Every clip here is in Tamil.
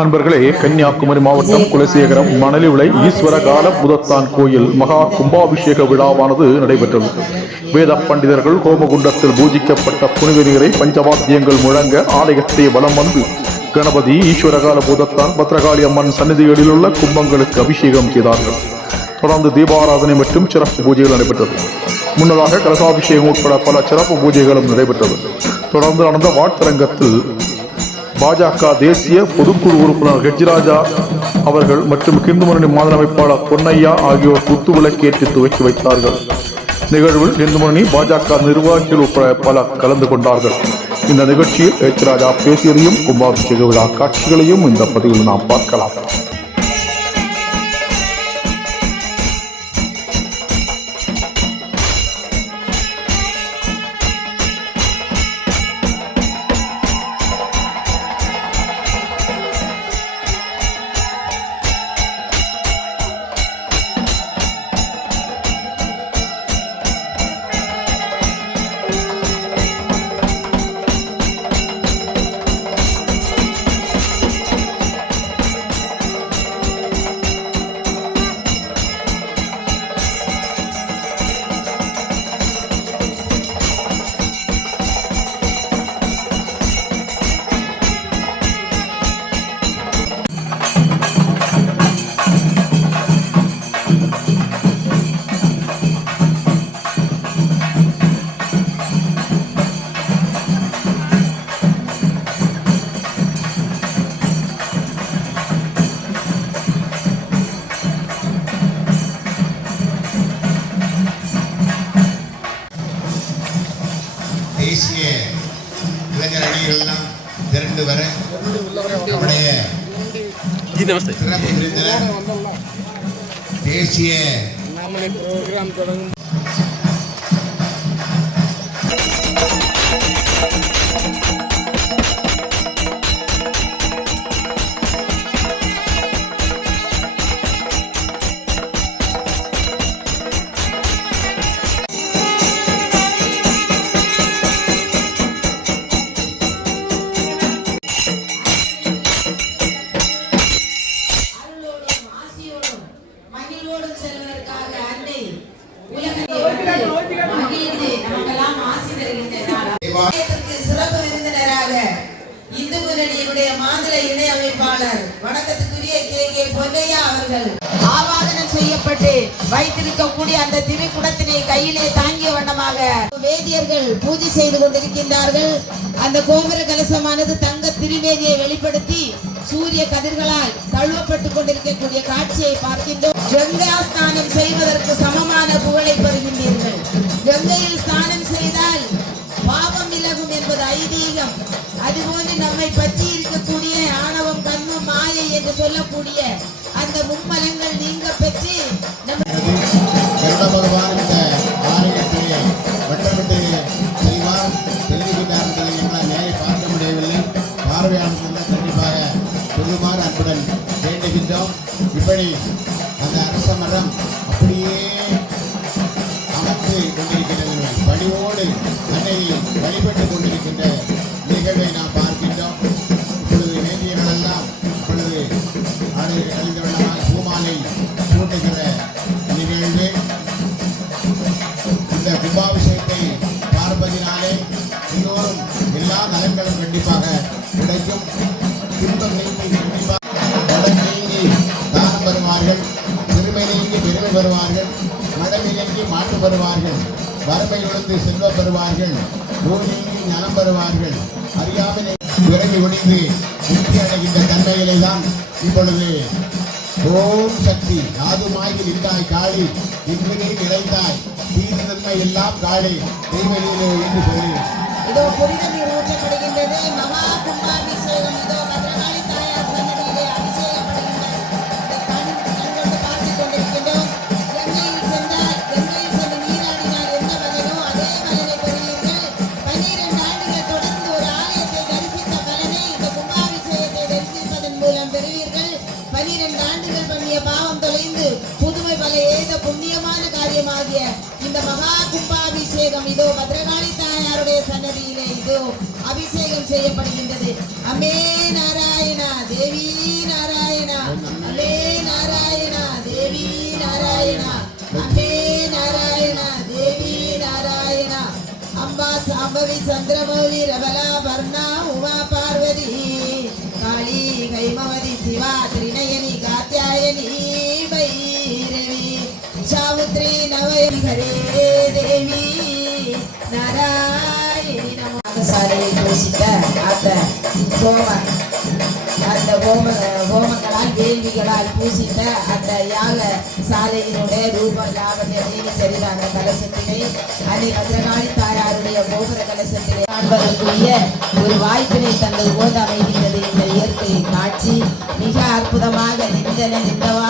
அன்பர்களே கன்னியாகுமரி மாவட்டம் குலசேகரம் மணலி விளை ஈஸ்வர கால புதத்தான் கோயில் மகா கும்பாபிஷேக விழாவானது நடைபெற்றது. வேத பண்டிதர்கள் ஹோமகுண்டத்தில் பூஜிக்கப்பட்ட புனித நீரை பஞ்சவாத்தியங்கள் முழங்க ஆலயத்தை வலம் வந்து கணபதி ஈஸ்வரகால பூதத்தான் பத்ரகாளி அம்மன் சந்நிதிகளில் உள்ள கும்பங்களுக்கு அபிஷேகம் செய்தார்கள். தொடர்ந்து தீபாராதனை மற்றும் சிறப்பு பூஜைகள் நடைபெற்றது. முன்னதாக கலசாபிஷேகம் உட்பட பல சிறப்பு பூஜைகளும் நடைபெற்றது. தொடர்ந்து நடந்த வாட்டரங்கத்தில் பாஜக தேசிய பொதுக்குழு உறுப்பினர் ஹெச்ராஜா அவர்கள் மற்றும் இந்துமுன்னணி மாநில அமைப்பாளர் பொன்னையா ஆகியோர் குத்து விளக்கேற்றி துவக்கி வைத்தார்கள். நிகழ்வில் இந்துமுன்னணி பாஜக நிர்வாகிகள் உட்பட பலர் கலந்து கொண்டார்கள். இந்த நிகழ்ச்சியில் ஹெச்ராஜா பேசியதையும் கும்பாபிஷேக விழா காட்சிகளையும் இந்த பதிவில் நாம் பார்க்கலாம். தேசிய கோவிலை கையிலே தாங்கிய வண்ணமாக வேதியர்கள் பூஜை செய்து கொண்டிருக்கின்றார்கள். அந்த கோபுர கலசமானது தங்க திருவேதியை வெளிப்படுத்தி சூரிய கதிர்களால் தழுவப்பட்டு கொண்டிருக்கக்கூடிய காட்சியை பார்க்கின்றோம். கங்கா ஸ்நானம் செய்வதற்கு சமமான புகழை பெறுகின்றீர்கள். கங்கையில் ஸ்நானம் செய்தால் பாவம் விலகும் என்பது ஐதீகம். அதுபோன்று நம்மை பற்றி இருக்கக்கூடிய ஆணவம் கண்மம் மாயை என்று சொல்லக்கூடிய அந்த மும்மலங்கள் இப்படி அந்த அரச மரம் அப்படியே அமர்ந்து கொண்டிருக்கிறது. பணிவோடு அன்னையை வழிபட்டுக் கொண்டிருக்கின்ற வறுமை செல்வ பெறுவார்கள். நோய் நலம் பெறுவார்கள். அறியாமல் விரைவி ஒழிந்து முக்தி அடைகின்ற தன்மைகளை தான் இப்பொழுது ஓம் சக்தி. யாதுமாகி நின்றாய் காளி. இன்றினை இழைத்தாய் தீது நன்மை எல்லாம் காளி. தெய்வ என்று சொல்லி. இதோ புனித நீர் ஊற்றப்படுகின்றது மகா கும்பாபிஷேகம். நாராயணா தேவி நாராயணா தேவி நாராயணா அம்மே நாராயணா தேவி நாராயணா. அம்பா சாம்பவி சந்திரமௌலி ரபலா வர்ணா உமா பார்வதி காளி கைமவதி சிவா திரிநயனி காத்தியாயனி பைரவி சாவித்ரி நவயனி ஹரே தேவி நாராயணி நம. சாலையை பூசித்த அந்த ஹோம அந்த ஹோம ஹோமங்களால் பூசித்த அந்த யாக சாலையினுடைய ரூப லாவண்யத்தின் சரிதான கலசத்திலே அதை பத்ரகாளி தாயாருடைய கோபுர கலசத்திலே காண்பதற்குரிய ஒரு வாய்ப்பினை தந்தது போது அமைகின்றது இந்த இயற்கை காட்சி. மிக அற்புதமாக நிந்தன நிந்தவா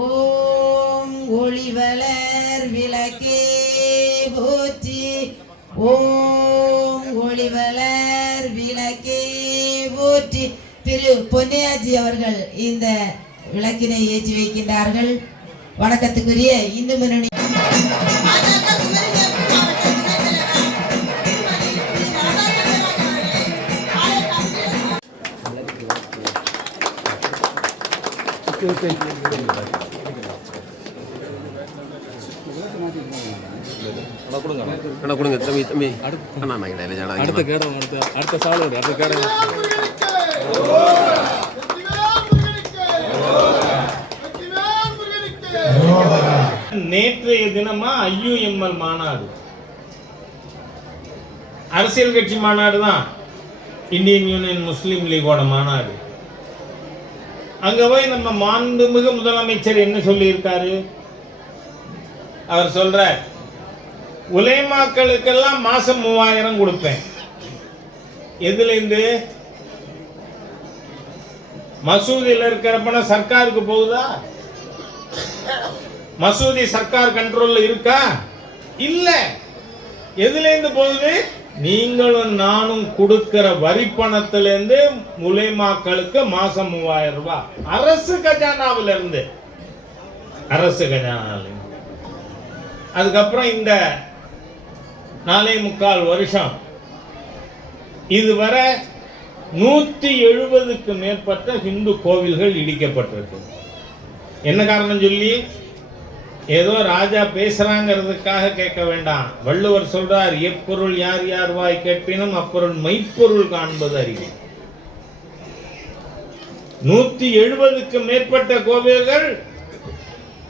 ஓம் ஒளிவளர் விளக்கே போற்றி. ஓம் ஒளிவளர் விளக்கே போற்றி. திரு பொன்னியாஜி அவர்கள் இந்த விளக்கினை ஏற்றி வைக்கின்றார்கள். வணக்கத்துக்குரிய இந்து முன்னணி அண்ணா கொடுங்க தம்பி தம்பி. அண்ணா நான் அடுத்த கேடம் அடுத்த அடுத்த சால் வரும் அடுத்த கேடம் நேற்றைய தினமா ஐயுஎம்எல் மாநாடு. அரசியல் கட்சி மாநாடு தான். இந்தியன் யூனியன் முஸ்லீம் லீகோட மாநாடு. அங்க போய் நம்ம மாண்புமிகு முதலமைச்சர் என்ன சொல்லியிருக்காரு? அவர் சொல்றார் உலைமாக்களுக்கெல்லாம் மாசம் மூவாயிரம் கொடுப்பேன். எதுல இருந்து மசூதியில் இருக்கிற பணம் சர்க்காருக்கு போகுதா? மசூதி சர்க்கார் கண்ட்ரோல்ல இருக்கா? இல்ல. எதுல இருந்து போகுது? நீங்களும் நானும் கொடுக்கிற வரி பணத்திலிருந்து முலைமாக்களுக்கு மாசம் மூவாயிரம் ரூபாய். அரசு கஜானாவில இருந்து அரசு கஜானாவில இருந்து. அதுக்கப்புறம் இந்த நாலே முக்கால் வருஷம். இதுவரை நூத்தி எழுபதுக்கு மேற்பட்ட ஹிந்து கோவில்கள் இடிக்கப்பட்டிருக்கு. என்ன காரணம் சொல்லி? ஏதோ ராஜா பேசுறாங்கிறதுக்காக கேட்க வேண்டாம். வள்ளுவர் சொல்றார் எப்பொருள் யார் யார் வாய் கேட்பினும் அப்பொருள் மெய்ப்பொருள் காண்பது அறிவு. நூத்தி எழுபதுக்கு மேற்பட்ட கோவில்கள்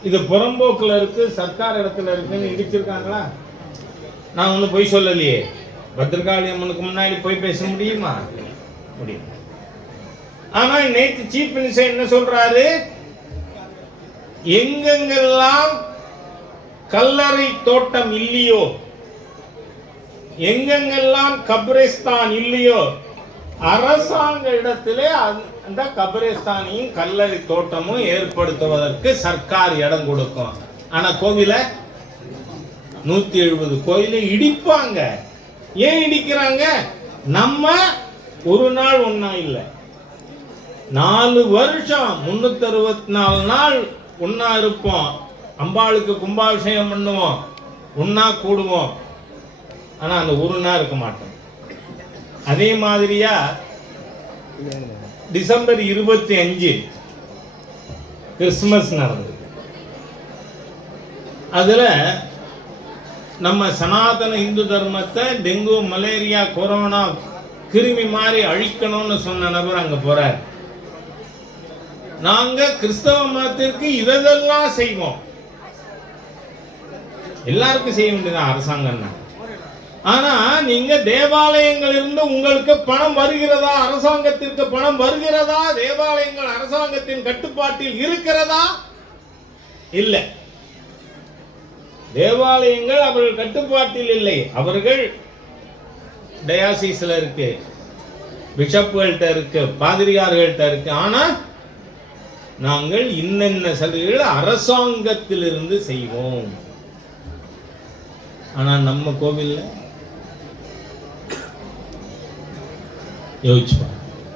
இது புறம்போக்குல இருக்கு சர்க்கார் இடத்துல இருக்குன்னு இடிச்சிருக்காங்களா? நான் ஒன்றும் பொய் சொல்லலையே. பத்ரகாளி அம்மனுக்கு முன்னாடி போய் பேச முடியுமா? முடியும் ஆனா நேற்று சீஃப் மினிஸ்டர் என்ன சொல்றாரு? எங்கெங்கெல்லாம் கல்லறை தோட்டம் இல்லையோ எங்கெங்கெல்லாம் கபரிஸ்தான் இல்லையோ அரசாங்க இடத்திலே அந்த- கபரிஸ்தானையும் கல்லறை தோட்டமும் ஏற்படுத்துவதற்கு சர்க்கார் இடம் கொடுக்கும். ஆனா கோவில நூற்றி எழுபது கோயிலை இடிப்பாங்க. ஏன் இடிக்கிறாங்க? நம்ம ஒரு நாள் ஒன்றா இல்லை. நாலு வருஷம் முந்நூற்றி அறுபத்தி நாலு நாள் ஒன்னா இருப்போம். அம்பாளுக்கு கும்பாபிஷேகம் பண்ணுவோம். ஒன்றா கூடுவோம். ஆனால் அந்த ஒரு நாள் இருக்க மாட்டோம். அதே மாதிரியா டிசம்பர் இருபத்தி அஞ்சு கிறிஸ்துமஸ் நடந்தது. அதில் நம்ம சனாதன இந்து தர்மத்தை டெங்கு மலேரியா கொரோனா கிருமி மாதிரி அழிக்கணும்னு சொன்ன நபர் அங்க போறார். நாங்க கிறிஸ்தவ மதத்திற்கு இதெல்லாம் செய்வோம். எல்லாருக்கும் செய்ய வேண்டியதான் அரசாங்கம் ஆனா நீங்க தேவாலயங்கள் இருந்து உங்களுக்கு பணம் வருகிறதா அரசாங்கத்திற்கு பணம் வருகிறதா தேவாலயங்கள் அரசாங்கத்தின் கட்டுப்பாட்டில் இருக்கிறதா? இல்லை. தேவாலயங்கள் அவர்கள் கட்டுப்பாட்டில் இல்லை. அவர்கள் டயாசிஸ்ல இருக்கு. பிஷப்புகள்கிட்ட இருக்கு பாதிரியார்கள்ட்ட இருக்கு. ஆனா நாங்கள் இன்னென்ன சலுகைகள் அரசாங்கத்திலிருந்து செய்வோம். ஆனா நம்ம கோவில்ல யோசிச்சு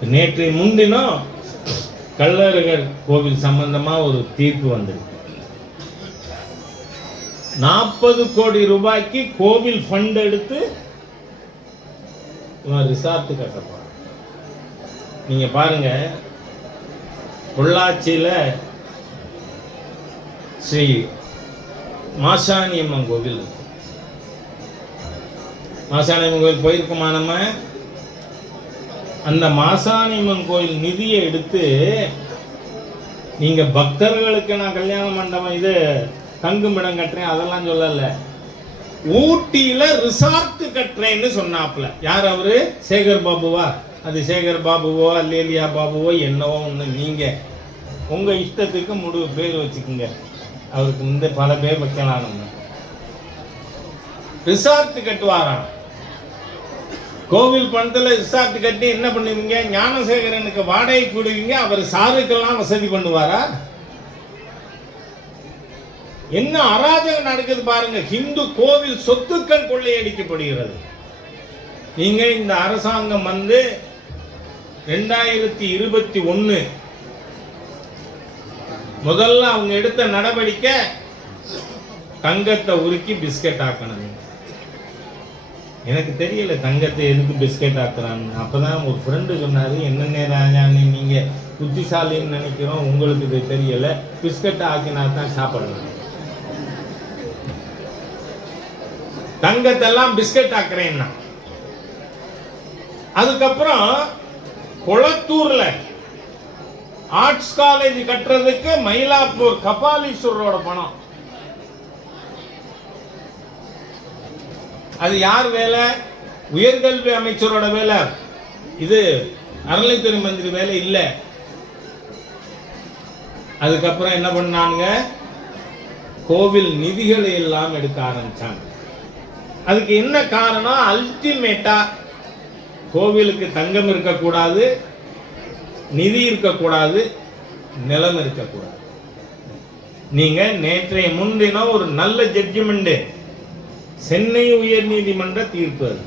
நேற்று முன்தினம் கள்ளழகர் கோவில் சம்பந்தமா ஒரு தீர்ப்பு வந்திருக்கு. நாற்பது கோடி ரூபாய்க்கு கோவில் ஃபண்ட் எடுத்து ரிசார்ட் கட்ட போறான் நீங்க பாருங்க பொள்ளாச்சியில ஸ்ரீ மாசாணியம்மன் கோவில் இருக்கு. மாசாணியம்மன் கோவில் போயிருக்குமா நம்ம அந்த மாசாணியம்மன் கோயில் நிதியை எடுத்து நீங்க பக்தர்களுக்கு நான் கல்யாண மண்டபம் இது தங்குமிடம் கட்டுறேன் அதெல்லாம் சொல்லல. ஊட்டியில ரிசார்ட் கட்டுறேன்னு சொன்னாப்புல. யார் அவரு? சேகர் பாபுவா? அது சேகர் பாபுவோ அல்லேலியா பாபுவோ என்னவோ ஒன்று நீங்க. உங்க இஷ்டத்துக்கு முடிவு பேர் வச்சுக்கோங்க. அவருக்கு இந்த பல பேர் வைக்கலாம் நம்ம. ரிசார்ட் கட்டுவாராம். கோவில் பணத்துல ரிசார்ட் கட்டி என்ன பண்ணுவீங்க ஞானசேகரனுக்கு வாடகை கொடுவீங்க அவர் சாருக்கெல்லாம் வசதி பண்ணுவாரா? என்ன அராஜகம் நடக்குது பாருங்க. ஹிந்து கோவில் சொத்துக்கள் கொள்ளையடிக்கப்படுகிறது. நீங்க இந்த அரசாங்கம் வந்து ரெண்டாயிரத்தி இருபத்தி ஒன்னு முதல்ல அவங்க எடுத்த நடவடிக்கை தங்கத்தை உருக்கி பிஸ்கட் ஆக்கணும். எனக்கு தெரியல தங்கத்தை எதுக்கு பிஸ்கட் ஆக்குறான்னு. அப்பதான் ஒரு ஃப்ரெண்டு சொன்னாரு என்னென்ன ராஜான்னு நீங்க புத்திசாலின்னு நினைக்கிறோம். உங்களுக்கு இது தெரியல. பிஸ்கட் ஆக்கினா தான் சாப்பிடலாம். தங்கத்தெல்லாம் பிஸ்கட் ஆக்குறேன்னா. அதுக்கப்புறம் குளத்தூர்ல ஆர்ட்ஸ் காலேஜ் கட்டுறதுக்கு மயிலாப்பூர் கபாலீஸ்வரரோட பணம். அது யார் வேலை? உயர்கல்வி அமைச்சரோட வேலை. இது அறநிலைத்துறை மந்திரி வேலை இல்லை. அதுக்கப்புறம் என்ன பண்ணாங்க கோவில் நிதிகளை எல்லாம் எடுக்க ஆரம்பிச்சாங்க. அதுக்கு என்ன காரணம் அல்டிமேட்டா கோவிலுக்கு தங்கம் இருக்கக்கூடாது நிதி இருக்கக்கூடாது நிலம் இருக்கக்கூடாது. நீங்க நேற்றைய முன்தினம் ஒரு நல்ல ஜட்ஜ்மெண்ட் சென்னை உயர்நீதிமன்ற தீர்ப்பு அது.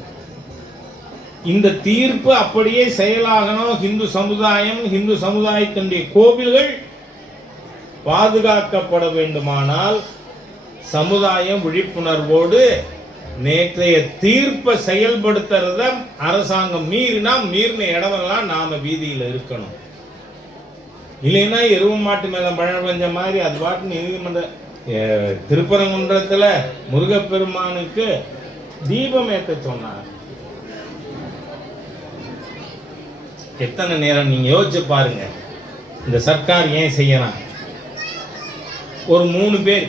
இந்த தீர்ப்பு அப்படியே செயலாகணும். ஹிந்து சமுதாயம் ஹிந்து சமுதாயத்தினுடைய கோவில்கள் பாதுகாக்கப்பட வேண்டுமானால் சமுதாயம் விழிப்புணர்வோடு நேற்றைய தீர்ப்பை செயல்படுத்துறத அரசாங்கம் மீறினா மீறின இடமெல்லாம் நாம வீதியில் இருக்கணும். இல்லைன்னா எருவ மாட்டு மேல மழை பெஞ்ச மாதிரி அது பாட்டு நீதிமன்ற திருப்பரங்குன்றத்தில் திருப்பரங்குன்றத்துல முருகப்பெருமானுக்கு தீபம் ஏற்ற சொன்னார். எத்தனை நேரம் நீங்க யோசிச்சு பாருங்க. இந்த சர்க்கார் ஏன் செய்யலாம் ஒரு மூணு பேர்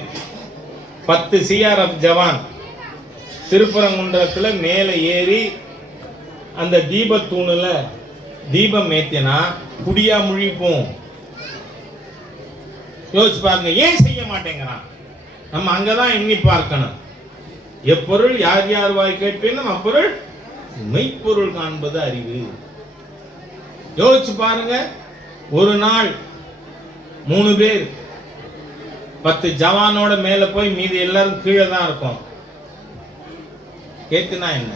பத்து சிஆர்எஃப் ஜவான் திருப்பரங்குன்றத்தில் மேலே ஏறி அந்த தீபத்தூணில் தீபம் ஏத்தினா குடியா முழிப்போம். யோசிச்சு பாருங்க ஏன் செய்ய மாட்டேங்கிறான்? நம்ம அங்கதான் எண்ணி பார்க்கணும். எப்பொருள் யார் யார் வாய் கேட்பினும் அப்பொருள் மெய்ப்பொருள் காண்பது அறிவு. யோசிச்சு பாருங்க ஒரு நாள் மூணு பேர் பத்து ஜவானோட மேல போய் மீதி எல்லாரும் கீழே தான் இருக்கும். கேட்டுனா என்ன?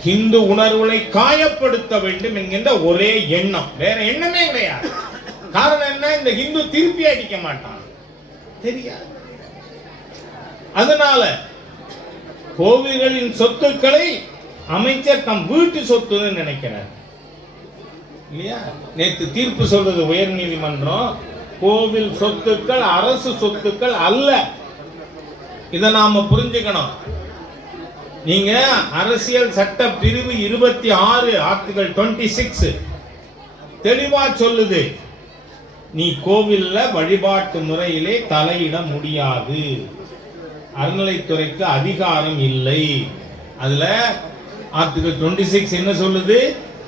ஹிந்து உணர்வுகளை காயப்படுத்த வேண்டும் என்கின்ற ஒரே எண்ணம். வேற எண்ணமே கிடையாது. காரணம் என்ன? இந்த ஹிந்து திருப்பி அடிக்க மாட்டான். தெரியாது. அதனால கோவில்களின் சொத்துக்களை அமைச்சர் தம் வீட்டு சொத்துன்னு நினைக்கிறார். இல்லையா? நேற்று தீர்ப்பு சொல்றது உயர் நீதிமன்றம் கோவில் சொத்துக்கள் அரசு சொத்துக்கள் அல்ல. இதை நாம புரிஞ்சுக்கணும். நீங்க அரசியல் சட்ட பிரிவு இருபத்தி ஆறு ஆர்டிகல் டுவெண்ட்டி சிக்ஸ் தெளிவா சொல்லுது. நீ கோவில்ல வழிபாட்டு முறையிலே தலையிட முடியாது. அறநிலைத்துறைக்கு அதிகாரம் இல்லை. அதுல ஆர்டிகல் டுவெண்ட்டி சிக்ஸ் என்ன சொல்லுது?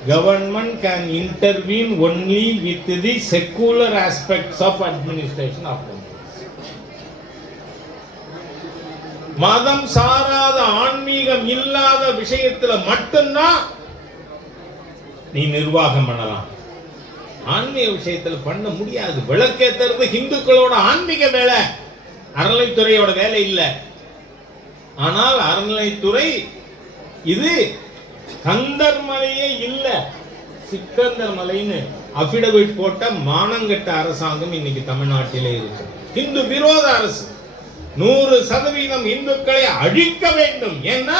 Government can intervene only with the secular aspects of administration of மதம் சாராத ஆன்மீகம் இல்லாத விஷயத்துல மட்டும்தான் நீ நிர்வாகம் பண்ணலாம். ஆன்மீக விஷயத்துல பண்ண முடியாது. விளக்கேத்துறது ஹிந்துக்களோட ஆன்மீக வேலை. அறநிலைத்துறையோட வேலை இல்லை. ஆனால் அறநிலைத்துறை இது கந்தர் மலையே இல்ல. சிக்கந்தர் மலைன்னு அபிடவிட் போட்ட மானங்கட்ட அரசாங்கம் இன்னைக்கு தமிழ்நாட்டிலே இருக்கு. இந்து விரோத அரசு. நூறு சதவீதம் இந்துக்களை அழிக்க வேண்டும். ஏன்னா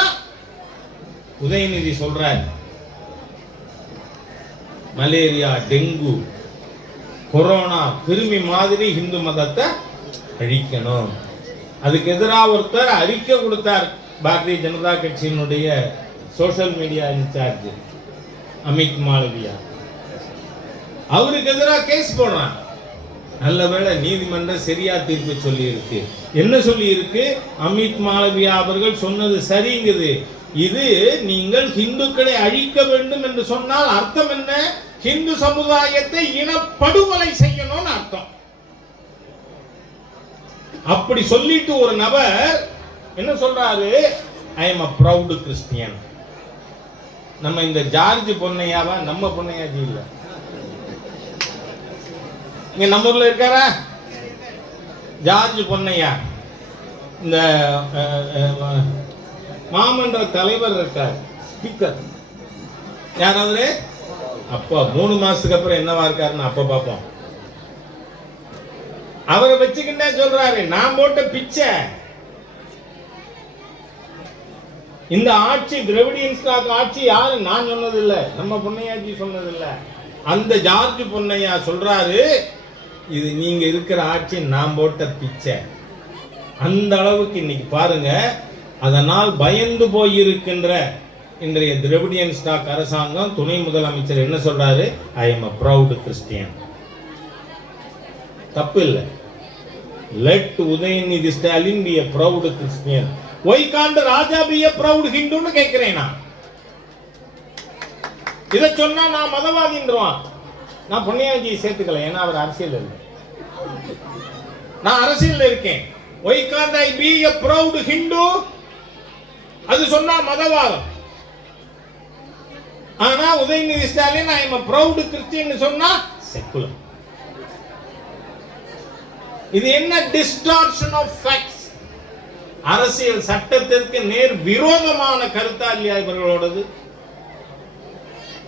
உதயநிதி சொல்றார் மலேரியா டெங்கு கொரோனா கிருமி மாதிரி இந்து மதத்தை அழிக்கணும். அதுக்கு எதிராக ஒருத்தர் அறிக்கை கொடுத்தார். பாரதிய ஜனதா கட்சியினுடைய social media in-charge Amit Malviya அவருக்கு எதிராக கேஸ் போடுறான். நல்ல வேளை நீதிமன்றம் சரியா தீர்ப்பு சொல்லி இருக்கு என்ன சொல்லி இருக்கு அமித் மாலவியா அவர்கள் சொன்னது சரிங்குது. இது நீங்கள் இந்துக்களை அழிக்க வேண்டும் என்று சொன்னால் அர்த்தம் என்ன? ஹிந்து சமுதாயத்தை இனப்படுகொலை செய்யணும்னு அர்த்தம். அப்படி சொல்லிட்டு ஒரு நபர் என்ன சொல்றாரு? I am a proud Christian நம்ம இந்த ஜார்ஜ் பொன்னையாவா? நம்ம பொன்னையாஜி இல்லை. இங்க நம்ம ஊர்ல இருக்காரா? ஜார்ஜ் பொன்னையா. இந்த மாமன்ற தலைவர் இருக்கார் ஸ்பீக்கர். யார் அவரு அப்பா மூணு மாசத்துக்கு அப்புறம் என்னவா இருக்காருன்னு அப்ப பார்ப்போம் அவரை வச்சுக்கிட்டே சொல்றாரு நான் போட்ட பிச்சை. இந்த ஆட்சி திராவிடியன் ஸ்டாக் ஆட்சி யாரு நான் சொன்னதில்ல. நம்ம பொன்னையாச்சி சொன்னதில்ல. அந்த ஜார்ஜ் பொன்னையா சொல்றாரு இது நீங்க இருக்கிற ஆட்சி நான் போட்ட பிச்சை. அந்த அளவுக்கு இன்னைக்கு பாருங்க அதனால் பயந்து போயிருக்கின்ற இன்றைய திரவிடியன் ஸ்டாக் அரசாங்கம் துணை முதலமைச்சர் என்ன சொல்றாரு? I am a proud Christian தப்பு இல்லை. Let Udhayanidhi Stalin be a proud Christian why can't Raja be a proud ஹிந்துன்னு கேட்கிறேன் நான். இதை சொன்னா நான் மதவாதின்றான் நான் பொன்னியாஜியை சேர்த்துக்கல ஏன்னா அவர் அரசியல் இல்லை. நான் அரசியல்ல இருக்கேன். Why can't I be a proud Hindu அது சொன்னா மதவாதம். ஆனா Udhayanidhi Stalin I am proud Christian சொன்னா செக்குலர் இது என்ன டிஸ்டார்ஷன் ஆஃப் ஃபேக்ட்ஸ் அரசியல் சட்டத்திற்கு நேர் விரோதமான கருத்தா இல்லையா இவர்களோடது.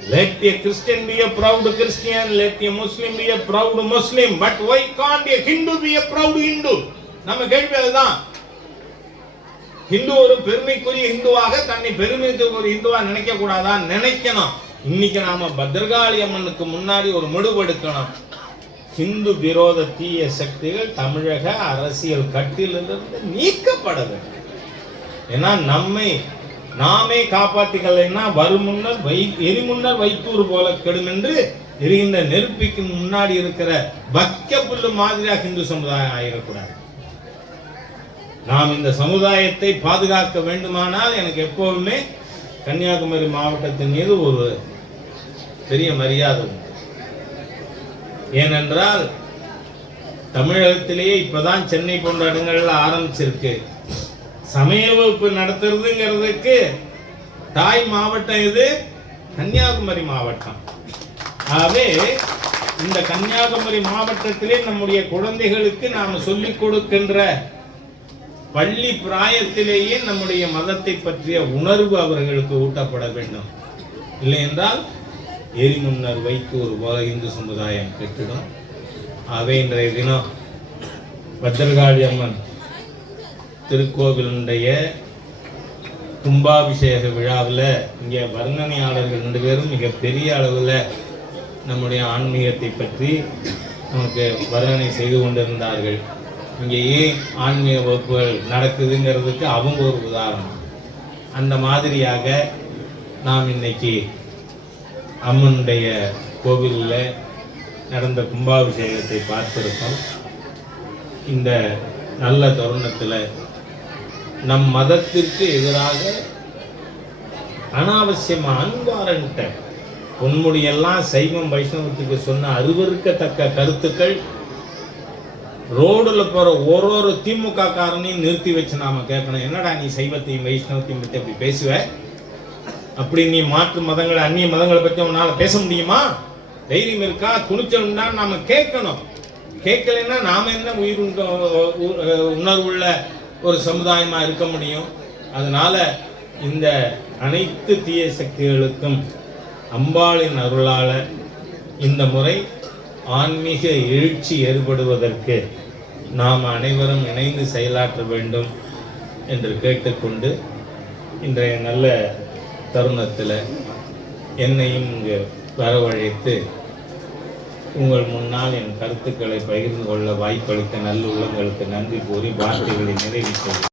Let a Christian be a proud Christian, let a Muslim be a proud Muslim, but why can't a Hindu be a proud Hindu? நம்ம கேள்வி அதுதான். ஹிந்து ஒரு பெருமைக்குரிய ஹிந்துவாக தன்னை பெருமைக்கு ஒரு நினைக்க கூடாதா நினைக்கணும். இன்னைக்கு நாம பத்ரகாளி அம்மனுக்கு முன்னாடி ஒரு முடிவெடுக்கணும் ஹிந்து விரோத தீய சக்திகள் தமிழக அரசியல் கட்டிலிருந்து நீக்கப்பட வேண்டும். ஏன்னா நம்மை நாமே காப்பாத்திக்கலைன்னா வரும் முன்னர் வை எரிமுன்னர் வைத்தூர் போல கெடும் என்று எரிகின்ற நெருப்பிக்கு முன்னாடி இருக்கிற வக்க புல்லு மாதிரியாக இந்து சமுதாயம் ஆகிடக்கூடாது நாம் இந்த சமுதாயத்தை பாதுகாக்க வேண்டுமானால் எனக்கு எப்போவுமே கன்னியாகுமரி மாவட்டத்தின் மீது ஒரு பெரிய மரியாதை உண்டு. ஏனென்றால் தமிழகத்திலேயே இப்போதான் சென்னை போன்ற இடங்கள்ல ஆரம்பிச்சிருக்கு. சமய வகுப்பு நடத்துறதுங்கிறதுக்கு தாய் மாவட்டம் இது கன்னியாகுமரி மாவட்டம். ஆகவே இந்த கன்னியாகுமரி மாவட்டத்திலே நம்முடைய குழந்தைகளுக்கு நாம் சொல்லிக் கொடுக்கின்ற பள்ளி பிராயத்திலேயே நம்முடைய மதத்தை பற்றிய உணர்வு அவர்களுக்கு ஊட்டப்பட வேண்டும். இல்லை என்றால் எரிமுன்னர் வைத்து ஒரு போல இந்து சமுதாயம் கெட்டிடும் ஆகவே இன்றைய தினம் பத்திரகாளி அம்மன் திருக்கோவிலுடைய கும்பாபிஷேக விழாவில் இங்கே வர்ணனையாளர்கள் ரெண்டு பேரும் மிகப்பெரிய அளவில் நம்முடைய ஆன்மீகத்தை பற்றி நமக்கு வர்ணனை செய்து கொண்டிருந்தார்கள். இங்கே ஏன் ஆன்மீக வகுப்புகள் நடக்குதுங்கிறதுக்கு அவங்க ஒரு உதாரணம். அந்த மாதிரியாக நாம் இன்னைக்கு அம்மனுடைய கோவிலில் நடந்த கும்பாபிஷேகத்தை பார்த்திருக்கோம். இந்த நல்ல தருணத்தில் நம் மதத்திற்கு எதிராக அனாவசியமாக அன்பாரன்ட்ட பொன்முடியெல்லாம் சைவம் வைஷ்ணவத்துக்கு சொன்ன அருவருக்கத்தக்க கருத்துக்கள் ரோடில் போகிற ஒரு ஒரு திமுக காரனையும் நிறுத்தி வச்சு நாம் கேட்கணும். என்னடா நீ சைவத்தையும் வைஷ்ணவத்தையும் பற்றி அப்படி பேசுவ? அப்படி நீ மாற்று மதங்களை அந்நிய மதங்களை பற்றி உன்னால் பேச முடியுமா? தைரியம் இருக்கா? துணிச்சல் நாம் கேட்கணும். கேட்கலைன்னா நாம் என்ன உயிர் உண்ட- உ- உணர்வுள்ள ஒரு சமுதாயமாக இருக்க முடியும். அதனால் இந்த அனைத்து தீய சக்திகளுக்கும் அம்பாளின் அருளால் இந்த முறை ஆன்மீக எழுச்சி ஏற்படுவதற்கு நாம் அனைவரும் இணைந்து செயலாற்ற வேண்டும் என்று கேட்டுக்கொண்டு இன்றைய நல்ல தருணத்தில் என்னையும் இங்கு வரவழைத்து உங்கள் முன்னால் என் கருத்துக்களை பகிர்ந்து கொள்ள வாய்ப்பளித்த நல்லுள்ளங்களுக்கு நன்றி கூறி வார்த்தைகளை நிறைவு செய்கிறேன்.